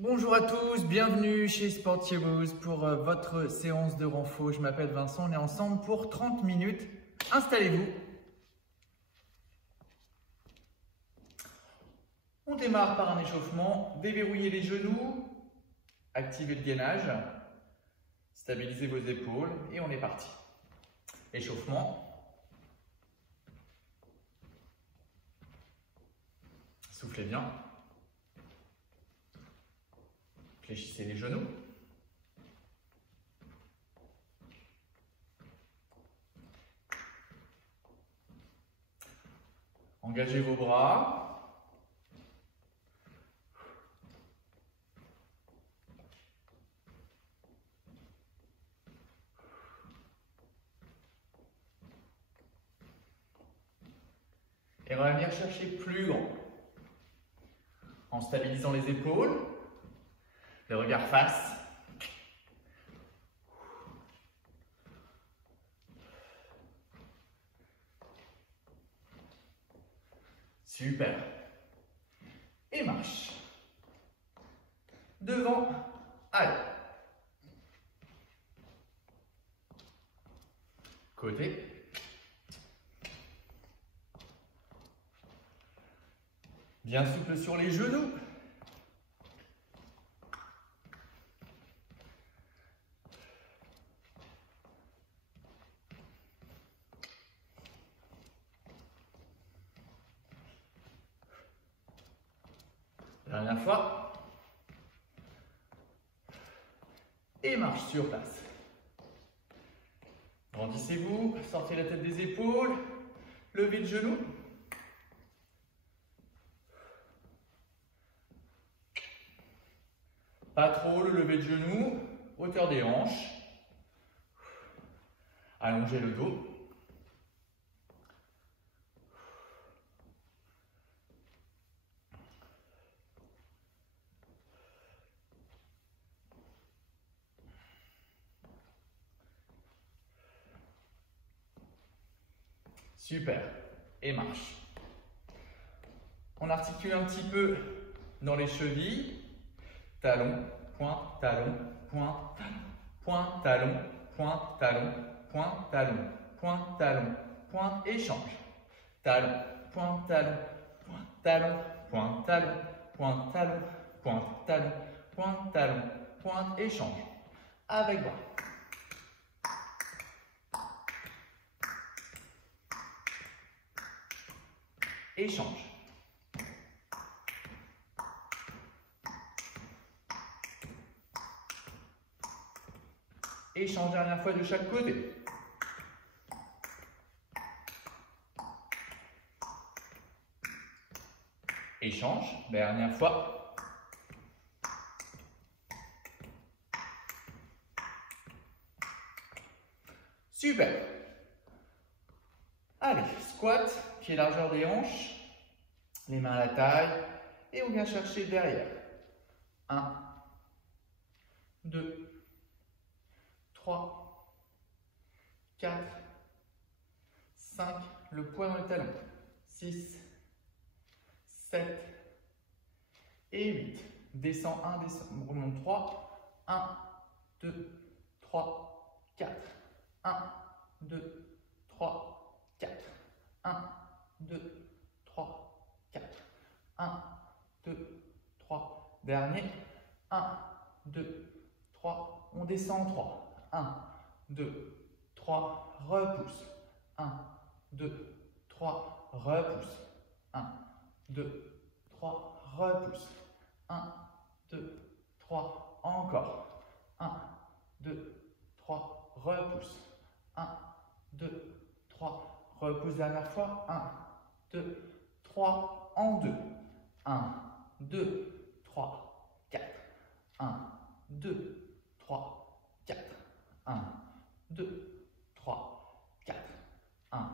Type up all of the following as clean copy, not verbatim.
Bonjour à tous, bienvenue chez Sportier Boost pour votre séance de renfo. Je m'appelle Vincent, on est ensemble pour 30 minutes. Installez-vous. On démarre par un échauffement. Déverrouillez les genoux, activez le gainage, stabilisez vos épaules et on est parti. Échauffement. Soufflez bien. Fléchissez les genoux. Engagez vos bras. Et on va venir chercher plus grand. En stabilisant les épaules, le regard face. Super. Et marche. Devant, allez. Côté. Bien souple sur les genoux. Dernière fois. Et marche sur place. Grandissez-vous, sortez la tête des épaules, levez le genou. Pas trop le lever de genou, hauteur des hanches. Allongez le dos. Super. Et marche. On articule un petit peu dans les chevilles. Talon, point, talon, point, talon, point, talon, point, talon, point, talon, point, talon, point, échange. Talon, point, talon, point, talon, point, talon, point, talon, point, talon, point, talon, point, échange. Avec bras. Échange. Échange dernière fois de chaque côté. Échange, dernière fois. Super. Allez, squat, pied largeur des hanches, les mains à la taille, et on vient chercher derrière. 1, 2, 3, 4, 5, le poids dans les talons, 6, 7 et 8. Descend 1, descend, on remonte 3, 1, 2, 3, 4, 1, 2, 3, 4, 1, 2, 3, 4, 1, 2, 3, dernier, 1, 2, 3, on descend en 3, 1, 2, 3, repousse, 1, 2, 3, repousse, 1, 2, 3, repousse, 1, 2, 3, encore, 1, 2, 3, repousse, 1, 2, 3, repousse dernière fois, 1, 2, 3, en 2, 1, 2, 3, 4, 1, 2, 3, 4, 1, 2, 3, 4, 1,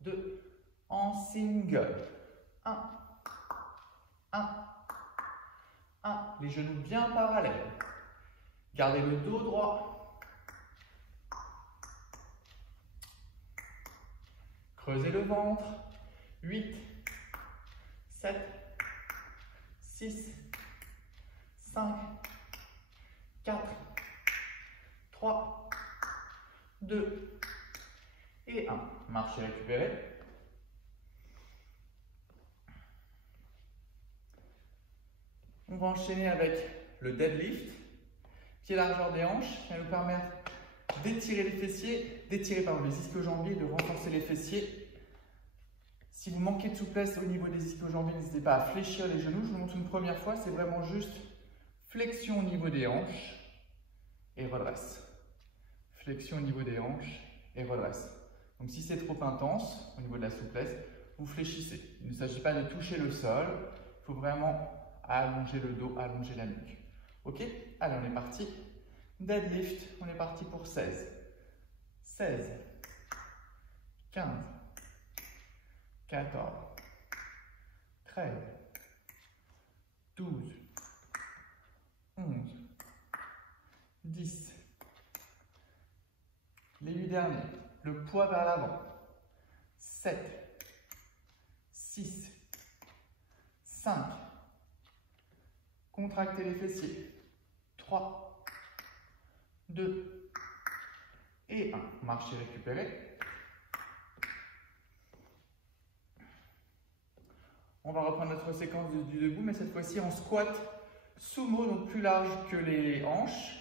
2, en single, 1, 1, 1, les genoux bien parallèles, gardez le dos droit, creusez le ventre, 8, 7, 6, 5, marche et récupérer. On va enchaîner avec le deadlift, qui est la largeur des hanches, qui va nous permettre d'étirer les fessiers, d'étirer les ischio-jambiers, de renforcer les fessiers. Si vous manquez de souplesse au niveau des ischio-jambiers, n'hésitez pas à fléchir les genoux. Je vous montre une première fois, c'est vraiment juste flexion au niveau des hanches et redresse. Flexion au niveau des hanches et redresse. Donc si c'est trop intense au niveau de la souplesse, vous fléchissez. Il ne s'agit pas de toucher le sol, il faut vraiment allonger le dos, allonger la nuque. Ok? Allez, on est parti. Deadlift, on est parti pour 16. 16, 15, 14, 13, 12, 11, 10. Les 8 derniers. Le poids vers l'avant. 7, 6, 5. Contractez les fessiers. 3, 2 et 1. Marchez, récupérez. On va reprendre notre séquence du debout, mais cette fois-ci en squat sumo, donc plus large que les hanches.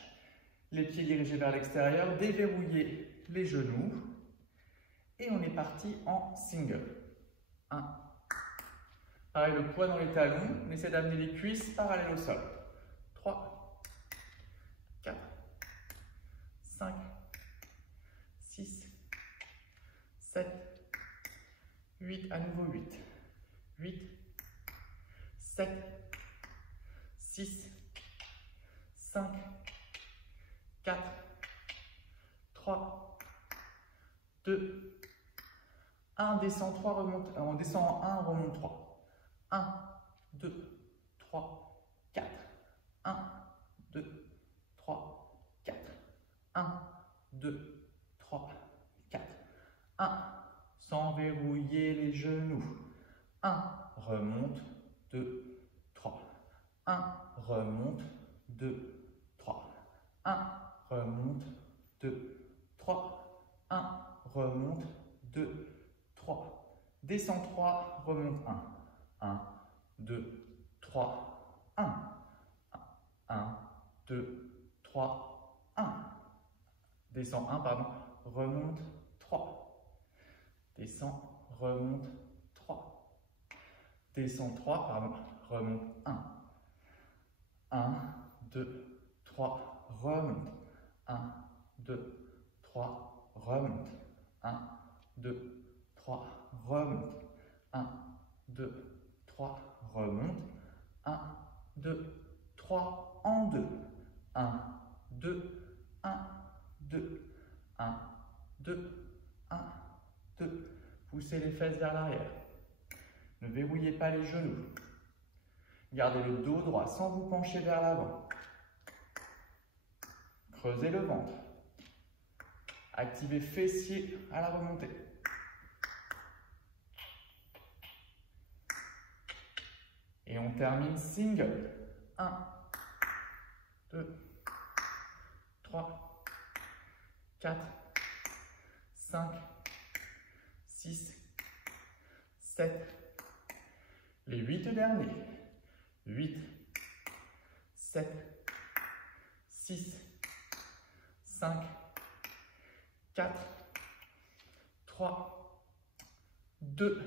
Les pieds dirigés vers l'extérieur, déverrouillez les genoux. Et on est parti en single. 1. Pareil, le poids dans les talons. On essaie d'amener les cuisses parallèles au sol. 3, 4, 5, 6, 7, 8, à nouveau 8. 8, 7, 6, 5, 4, 3, 2, 1, descend 3, remonte, on descend en 1, remonte 3. 1, 2, 3, 4. 1, 2, 3, 4. 1, 2, 3, 4. 1, sans verrouiller les genoux. 1, remonte, 2, 3. 1, remonte, 2, 3. 1, remonte, 2, 3. 1, remonte, 2, 3. Descend 3, remonte 1. 1, 2, 3, 1. 1, 2, 3, 1. Descend 1, pardon. Remonte 3. Descend, remonte 3. Descend 3, pardon. Remonte 1. 1, 2, 3, remonte. 1, 2, 3, remonte. 1, 2, 3, remonte. 1, 2, 3, remonte. 1, 2, 3, en 2. 1, 2, 1, 2, 1, 2, 1, 2. Poussez les fesses vers l'arrière. Ne verrouillez pas les genoux. Gardez le dos droit sans vous pencher vers l'avant. Creusez le ventre. Activez fessiers à la remontée. Et on termine single. 1, 2, 3, 4, 5, 6, 7. Les 8 derniers. 8, 7, 6, 5, 4, 3, 2.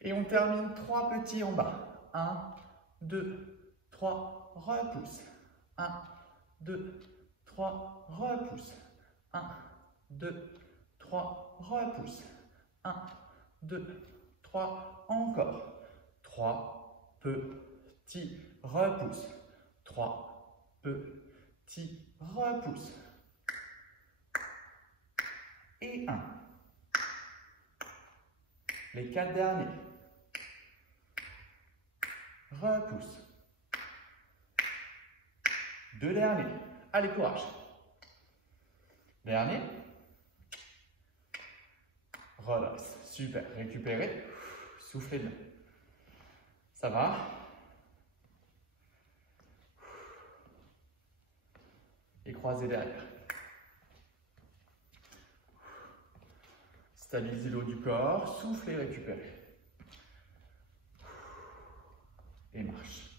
Et on termine 3 petits en bas. 1, 2, 3, repousse. 1, 2, 3, repousse. 1, 2, 3, repousse. 1, 2, 3, encore. 3 petits repousses. 3 petits repousses. Et 1. Les 4 derniers. Repousse. 2 derniers. Allez, courage. Dernier. Redresse. Super. Récupérez. Soufflez bien. Ça va? Et croisez derrière. Stabilisez le haut du corps, soufflez, récupérez. Et marche.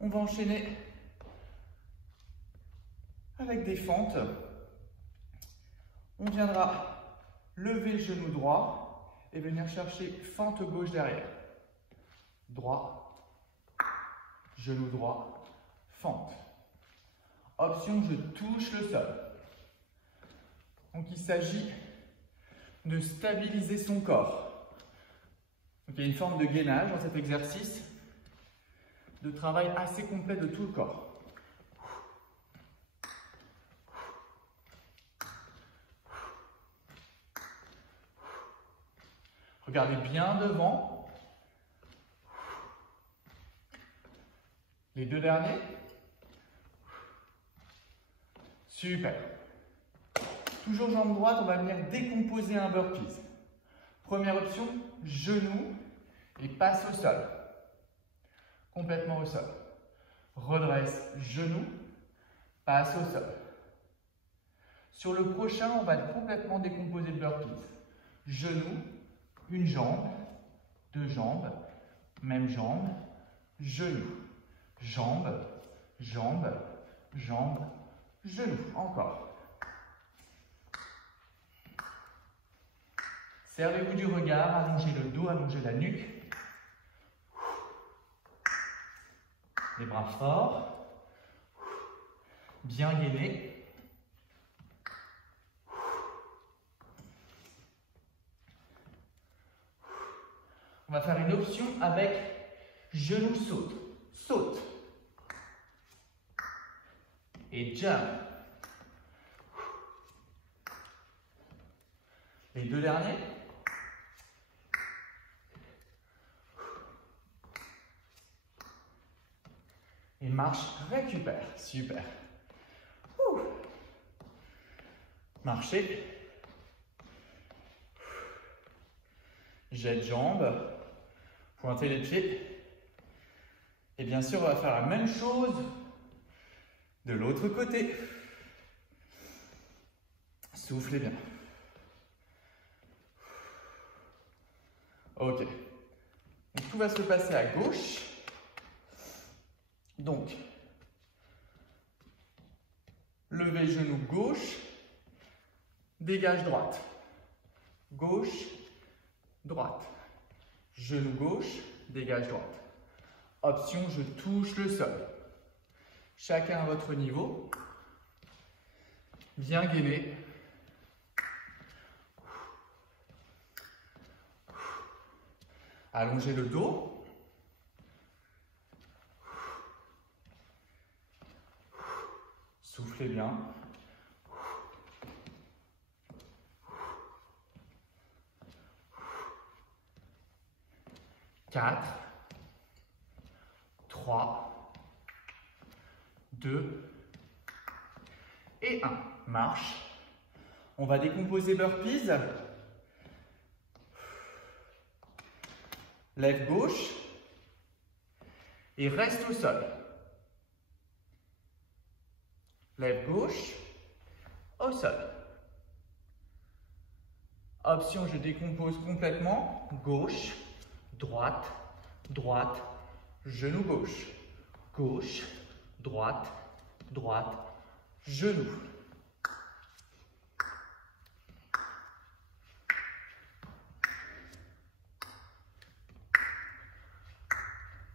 On va enchaîner avec des fentes. On viendra lever le genou droit et venir chercher fente gauche derrière. Droit, genou droit, fente. Option, je touche le sol. Donc il s'agit de stabiliser son corps. Donc, il y a une forme de gainage dans cet exercice, de travail assez complet de tout le corps. Regardez bien devant. Les deux derniers. Super. Toujours jambe droite, on va venir décomposer un burpees. Première option, genou et passe au sol. Complètement au sol. Redresse, genou, passe au sol. Sur le prochain, on va complètement décomposer le burpees. Genou, une jambe, deux jambes, même jambe, genou, jambe, jambe, jambe, genou. Encore. Servez-vous du regard, allongez le dos, allongez la nuque. Les bras forts. Bien gainés. On va faire une option avec genou saute. Saute. Et jump. Les deux derniers. Et marche, récupère. Super. Marchez. Jette jambes. Pointez les pieds. Et bien sûr, on va faire la même chose de l'autre côté. Soufflez bien. Ok. Donc, tout va se passer à gauche. Donc, levez genou gauche, dégage droite. Gauche, droite. Genou gauche, dégage droite. Option, je touche le sol. Chacun à votre niveau. Bien gainé. Allongez le dos. Soufflez bien. Quatre, 3, 2 et 1. Marche. On va décomposer burpees. Lève gauche et reste au sol. Lève gauche, au sol. Option, je décompose complètement. Gauche, droite, droite, genou gauche. Gauche, droite, droite, genou.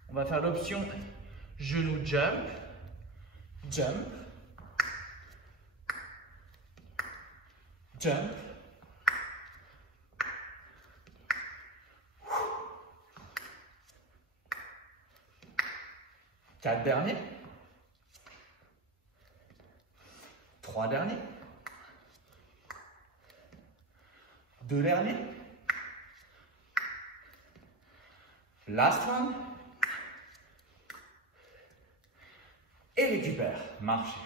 On va faire l'option genou jump, jump, jump. Quatre derniers. 3 derniers. 2 derniers. Last one. Et récupère. Marchez.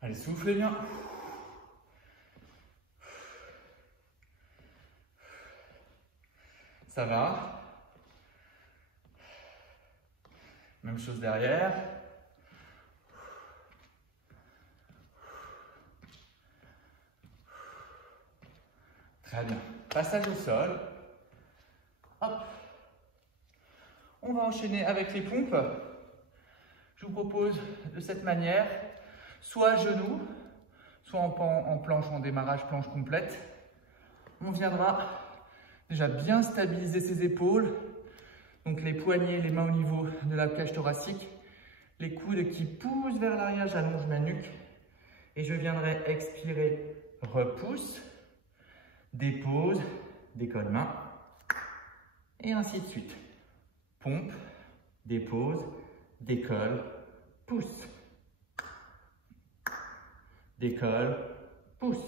Allez, soufflez bien. Ça va. Même chose derrière. Très bien. Passage au sol. Hop. On va enchaîner avec les pompes. Je vous propose de cette manière, soit à genoux, soit en planche, en démarrage planche complète. On viendra déjà bien stabiliser ses épaules. Donc les poignets, les mains au niveau de la cage thoracique. Les coudes qui poussent vers l'arrière, j'allonge ma nuque. Et je viendrai expirer, repousse, dépose, décolle main. Et ainsi de suite. Pompe, dépose, décolle, pousse. Décolle, pousse.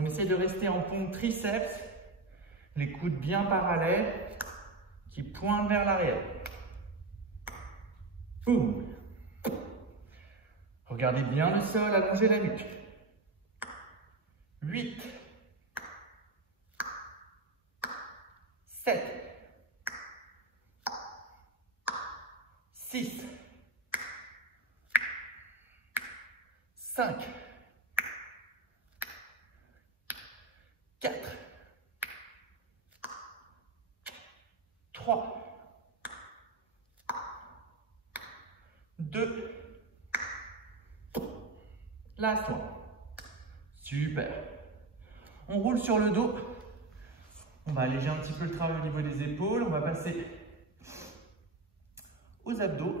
On essaie de rester en pompe triceps, les coudes bien parallèles, qui pointent vers l'arrière. Boum. Regardez bien le sol, allongez la nuque. 8, 7, 6, 5, 4, 3, 2, last one. Super. On roule sur le dos. On va alléger un petit peu le travail au niveau des épaules. On va passer aux abdos.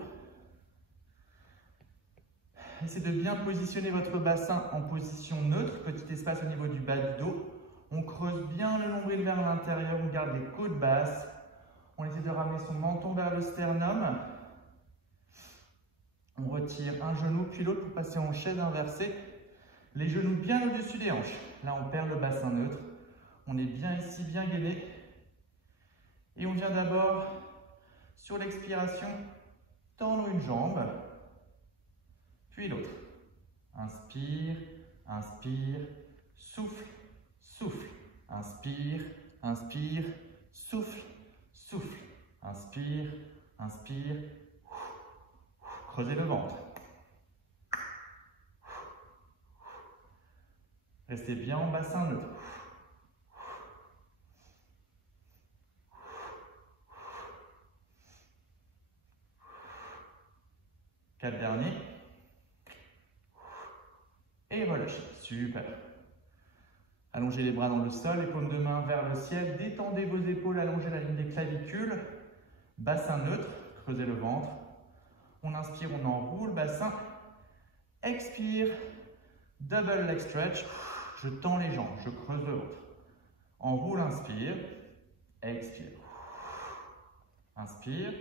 Essayez de bien positionner votre bassin en position neutre. Petit espace au niveau du bas du dos. On creuse bien le nombril vers l'intérieur. On garde les côtes basses. On essaie de ramener son menton vers le sternum. On retire un genou puis l'autre pour passer en chaise inversée. Les genoux bien au-dessus des hanches. Là, on perd le bassin neutre. On est bien ici, bien gainé. Et on vient d'abord, sur l'expiration, tendre une jambe, puis l'autre. Inspire, inspire, souffle, souffle. Inspire, inspire, souffle, souffle. Inspire, inspire. Creusez le ventre. Restez bien en bassin neutre. Quatre derniers. Et relâchez. Super. Allongez les bras dans le sol, les paumes de main vers le ciel. Détendez vos épaules, allongez la ligne des clavicules. Bassin neutre, creusez le ventre. On inspire, on enroule, bassin. Expire, double leg stretch. Je tends les jambes, je creuse le ventre. Enroule, inspire, expire. Inspire,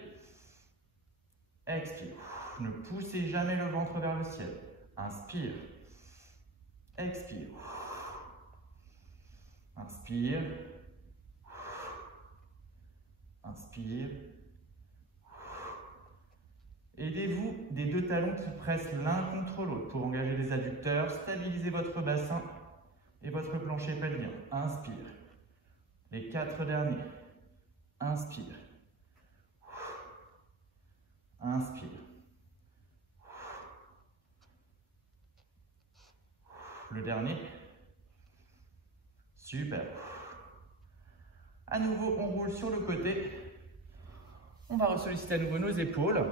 expire. Ne poussez jamais le ventre vers le ciel. Inspire, expire. Inspire, inspire. Aidez-vous des deux talons qui pressent l'un contre l'autre pour engager les adducteurs, stabiliser votre bassin et votre plancher pelvien. Inspire. Les 4 derniers. Inspire. Inspire. Le dernier. Super. À nouveau, on roule sur le côté. On va ressolliciter à nouveau nos épaules.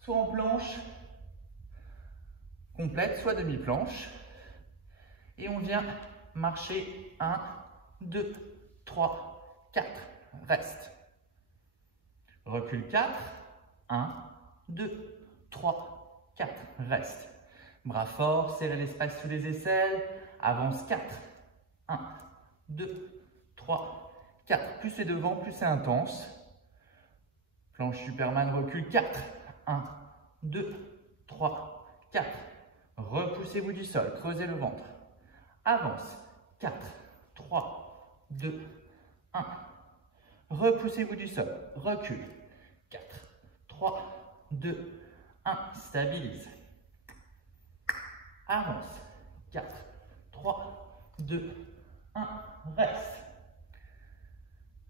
Soit en planche complète, soit demi-planche. Et on vient marcher 1, 2, 3, 4. Reste. Recule 4. 1, 2, 3, 4. Reste. Bras forts, serrez l'espace sous les aisselles. Avance 4. 1, 2, 3, 4. Plus c'est devant, plus c'est intense. Planche Superman, recule 4. 1, 2, 3, 4. Repoussez-vous du sol, creusez le ventre. Avance. 4, 3, 2, 1. Repoussez-vous du sol, recule. 4, 3, 2, 1. Stabilise. Avance. 4, 3, 2, 1, reste.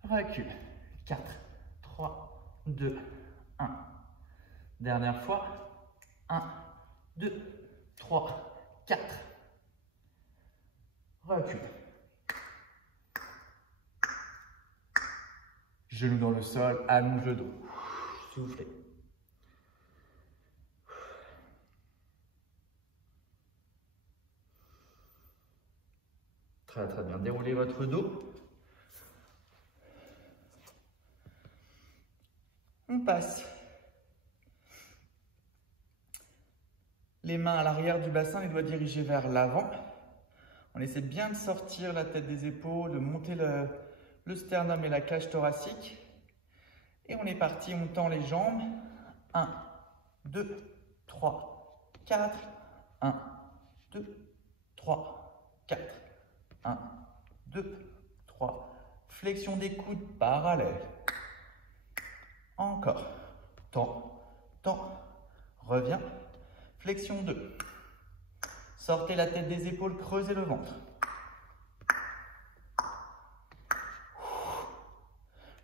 Recule. 4, 3, 2, 1. Dernière fois. 1, 2, 3, 4. Recule. Genou dans le sol, allonge le dos. Soufflez. Très très bien. Déroulez votre dos. On passe. Les mains à l'arrière du bassin, les doigts dirigés vers l'avant. On essaie bien de sortir la tête des épaules, de monter le sternum et la cage thoracique. Et on est parti, on tend les jambes. 1, 2, 3, 4. 1, 2, 3, 4. 1, 2, 3. Flexion des coudes parallèles. Encore. Tends, tends. Reviens. Flexion 2. Sortez la tête des épaules, creusez le ventre.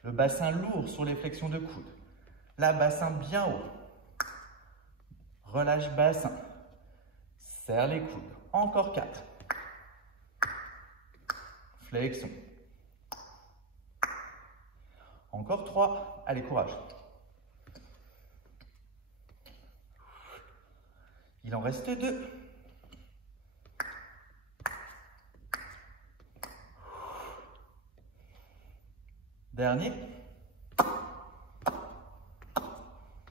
Le bassin lourd sur les flexions de coude. La bassin bien haut. Relâche bassin. Serre les coudes. Encore 4. Flexion. Encore 3. Allez, courage. Il en reste 2. Dernier.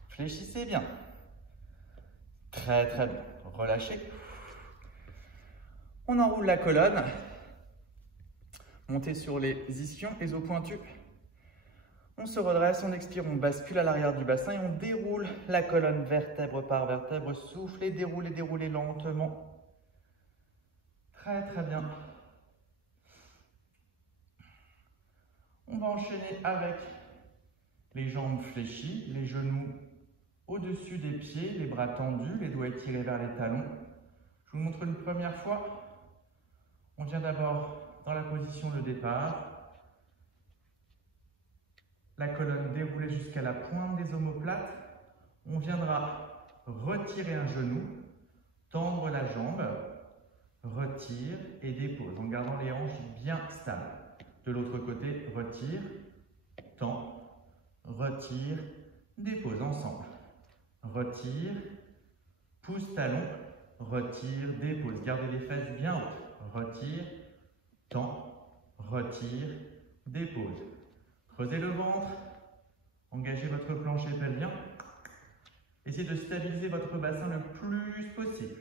Fléchissez bien. Très très bien. Relâchez. On enroule la colonne. Montez sur les ischions, les os pointus. On se redresse, on expire, on bascule à l'arrière du bassin et on déroule la colonne vertèbre par vertèbre. Soufflez, déroulez, déroulez lentement. Très très bien. On va enchaîner avec les jambes fléchies, les genoux au-dessus des pieds, les bras tendus, les doigts étirés vers les talons. Je vous montre une première fois. On vient d'abord dans la position de départ. La colonne déroulée jusqu'à la pointe des omoplates. On viendra retirer un genou, tendre la jambe, retire et dépose en gardant les hanches bien stables. De l'autre côté, retire, tend, retire, dépose ensemble. Retire, pouce talon, retire, dépose. Gardez les fesses bien hautes. Retire, tend, retire, dépose. Creusez le ventre, engagez votre plancher pelvien. Essayez de stabiliser votre bassin le plus possible.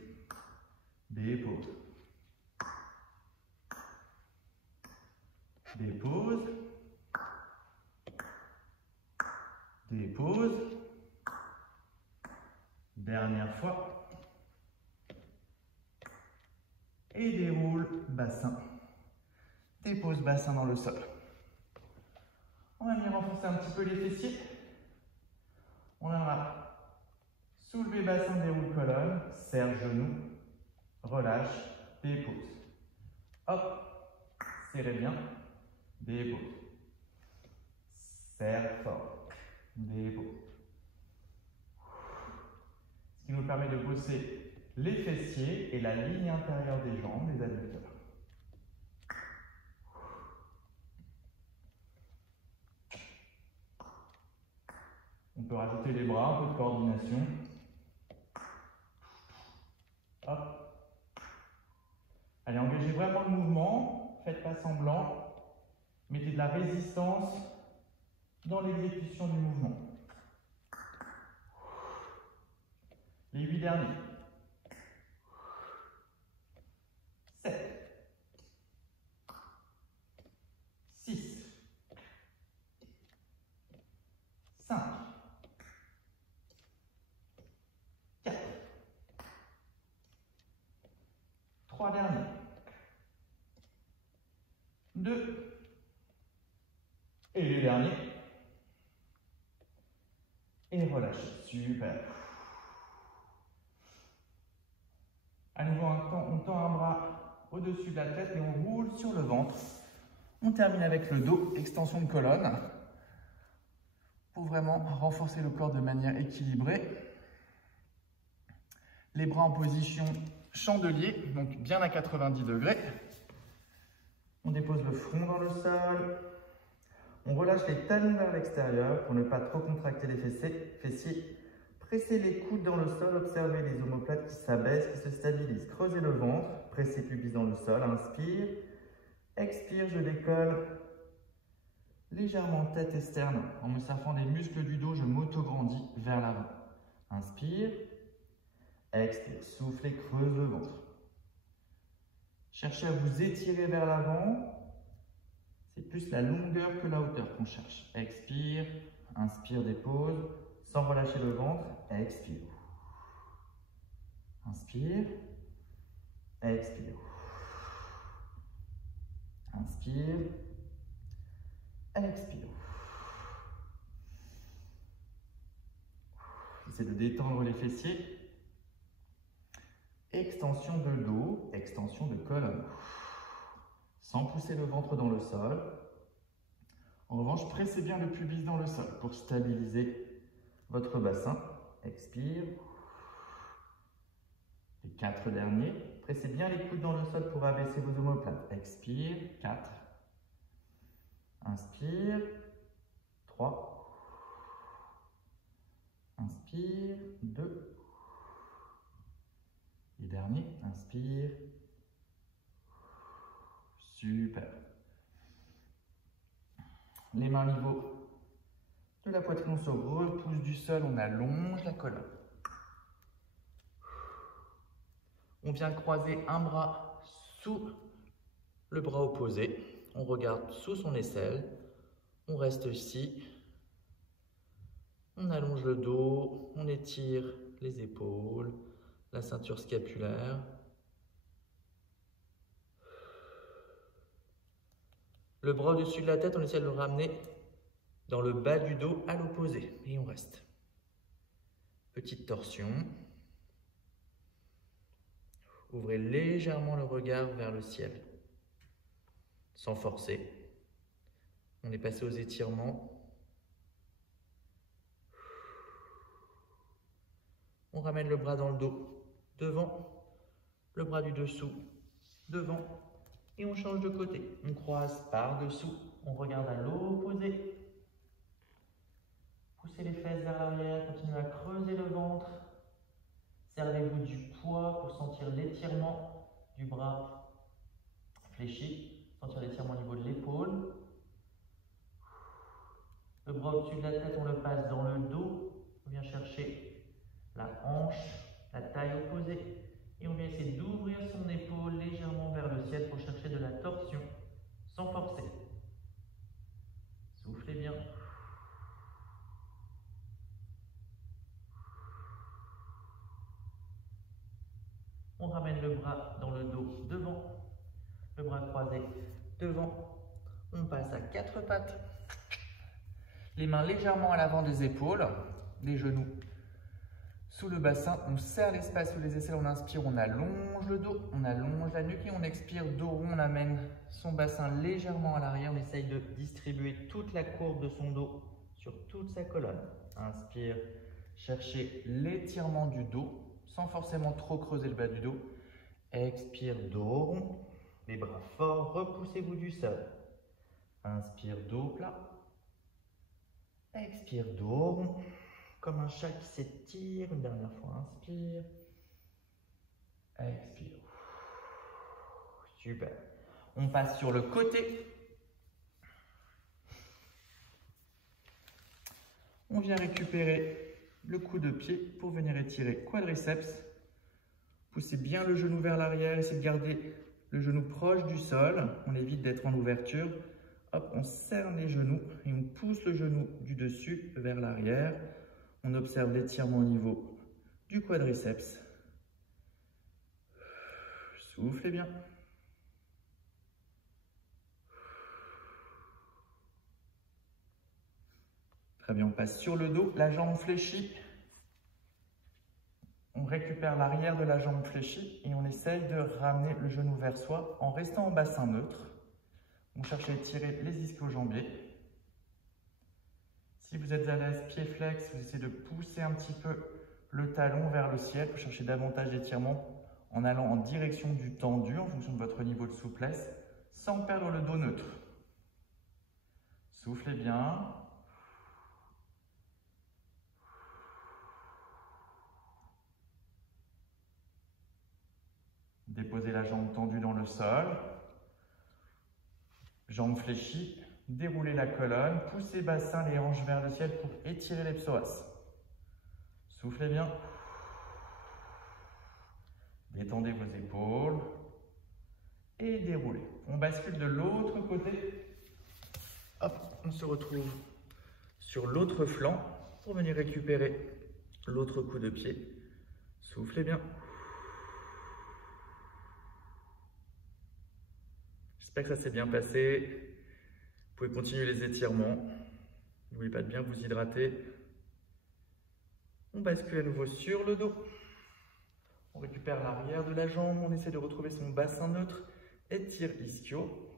Dépose. Dépose. Dépose. Dernière fois. Et déroule bassin. Dépose bassin dans le sol. On va venir renforcer un petit peu les fessiers. On viendra soulever bassin, déroule colonne, serre genou, relâche, dépose. Hop, serrez bien, dépose. Serre fort, dépose. Ce qui nous permet de bosser les fessiers et la ligne intérieure des jambes, des adducteurs. On peut rajouter les bras, un peu de coordination. Hop. Allez, engagez vraiment le mouvement. Faites pas semblant. Mettez de la résistance dans l'exécution du mouvement. Les 8 derniers. 7. 6. 5. 4. 3 derniers. 2. Et les derniers. Et relâchez. Super. À nouveau, on tend un bras au-dessus de la tête et on roule sur le ventre. On termine avec le dos, extension de colonne, pour vraiment renforcer le corps de manière équilibrée. Les bras en position chandelier, donc bien à 90 degrés. On dépose le front dans le sol. On relâche les talons vers l'extérieur pour ne pas trop contracter les fessiers. Pressez les coudes dans le sol, observez les omoplates qui s'abaissent, qui se stabilisent. Creusez le ventre, pressez pubis dans le sol, inspire. Expire, je décolle légèrement tête externe. En me servant les muscles du dos, je m'auto-grandis vers l'avant. Inspire. Expire, soufflez, creuse le ventre. Cherchez à vous étirer vers l'avant. C'est plus la longueur que la hauteur qu'on cherche. Expire, inspire, dépose, sans relâcher le ventre. Expire. Inspire. Expire. Inspire. Expire. Essayez de détendre les fessiers. Extension de dos, extension de colonne. Sans pousser le ventre dans le sol. En revanche, pressez bien le pubis dans le sol pour stabiliser votre bassin. Expire. Les 4 derniers. Pressez bien les coudes dans le sol pour abaisser vos omoplates. Expire. 4. Inspire. 3. Inspire. 2. Et dernier, inspire. Super. Les mains au niveau de la poitrine, on se repousse du sol, on allonge la colonne. On vient croiser un bras sous le bras opposé. On regarde sous son aisselle. On reste ici. On allonge le dos, on étire les épaules, la ceinture scapulaire. Le bras au-dessus de la tête, on essaie de le ramener dans le bas du dos à l'opposé. Et on reste. Petite torsion. Ouvrez légèrement le regard vers le ciel. Sans forcer. On est passé aux étirements. On ramène le bras dans le dos. Devant. Le bras du dessous. Devant. Et on change de côté. On croise par-dessous. On regarde à l'opposé. Poussez les fesses vers l'arrière. Continuez à creuser le ventre. Servez-vous du poids pour sentir l'étirement du bras fléchi. Sentir l'étirement au niveau de l'épaule. Le bras au-dessus de la tête, on le passe dans le dos. On vient chercher la hanche, la taille opposée. Et on vient essayer d'ouvrir son épaule légèrement vers le ciel pour chercher de la torsion sans forcer. Soufflez bien. On ramène le bras dans le dos devant, le bras croisé devant. On passe à 4 pattes. Les mains légèrement à l'avant des épaules, les genoux sous le bassin, on serre l'espace sous les aisselles, on inspire, on allonge le dos, on allonge la nuque et on expire, dos rond, on amène son bassin légèrement à l'arrière, on essaye de distribuer toute la courbe de son dos sur toute sa colonne. Inspire, cherchez l'étirement du dos, sans forcément trop creuser le bas du dos. Expire, dos rond, les bras forts, repoussez-vous du sol. Inspire, dos plat. Expire, dos rond. Comme un chat qui s'étire, une dernière fois, inspire, expire. Super. On passe sur le côté. On vient récupérer le coup de pied pour venir étirer quadriceps. Poussez bien le genou vers l'arrière, essayez de garder le genou proche du sol. On évite d'être en ouverture. Hop, on serre les genoux et on pousse le genou du dessus vers l'arrière. On observe l'étirement au niveau du quadriceps. Soufflez bien. Très bien, on passe sur le dos, la jambe fléchie. On récupère l'arrière de la jambe fléchie et on essaye de ramener le genou vers soi en restant en bassin neutre. On cherche à étirer les ischio-jambiers. Si vous êtes à l'aise, pied flex, vous essayez de pousser un petit peu le talon vers le ciel. Vous cherchez davantage d'étirement en allant en direction du tendu en fonction de votre niveau de souplesse, sans perdre le dos neutre. Soufflez bien. Déposez la jambe tendue dans le sol. Jambe fléchie. Déroulez la colonne. Poussez bassin, les hanches vers le ciel pour étirer les psoas. Soufflez bien. Détendez vos épaules. Et déroulez. On bascule de l'autre côté. Hop, on se retrouve sur l'autre flanc pour venir récupérer l'autre coup de pied. Soufflez bien. J'espère que ça s'est bien passé. Vous pouvez continuer les étirements. N'oubliez pas de bien vous hydrater. On bascule à nouveau sur le dos. On récupère l'arrière de la jambe. On essaie de retrouver son bassin neutre. Étire ischio.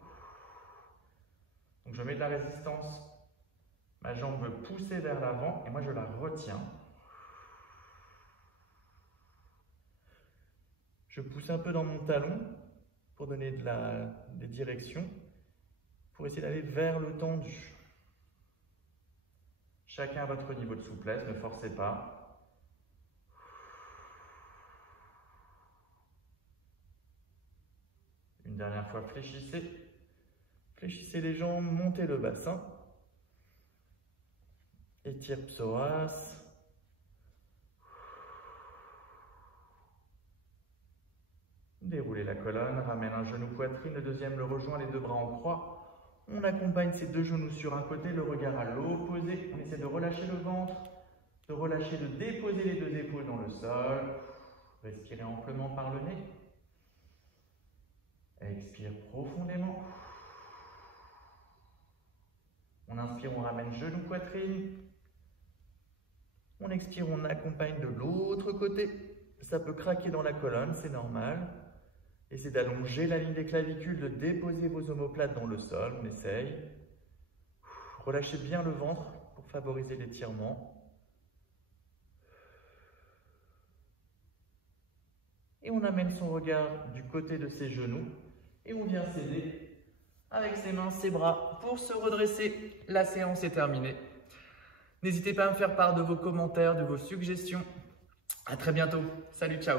Donc je mets de la résistance. Ma jambe veut pousser vers l'avant et moi je la retiens. Je pousse un peu dans mon talon pour donner des directions, pour essayer d'aller vers le tendu. Chacun à votre niveau de souplesse, ne forcez pas. Une dernière fois, fléchissez. Fléchissez les jambes, montez le bassin. Étire psoas. Déroulez la colonne, ramène un genou poitrine, le deuxième le rejoint, les deux bras en croix. On accompagne ces deux genoux sur un côté, le regard à l'opposé. On essaie de relâcher le ventre, de déposer les deux épaules dans le sol. Respirez amplement par le nez. Expire profondément. On inspire, on ramène genou poitrine. On expire, on accompagne de l'autre côté. Ça peut craquer dans la colonne, c'est normal. Essayez d'allonger la ligne des clavicules, de déposer vos omoplates dans le sol. On essaye. Relâchez bien le ventre pour favoriser l'étirement. Et on amène son regard du côté de ses genoux. Et on vient s'aider avec ses mains, ses bras pour se redresser. La séance est terminée. N'hésitez pas à me faire part de vos commentaires, de vos suggestions. À très bientôt. Salut, ciao.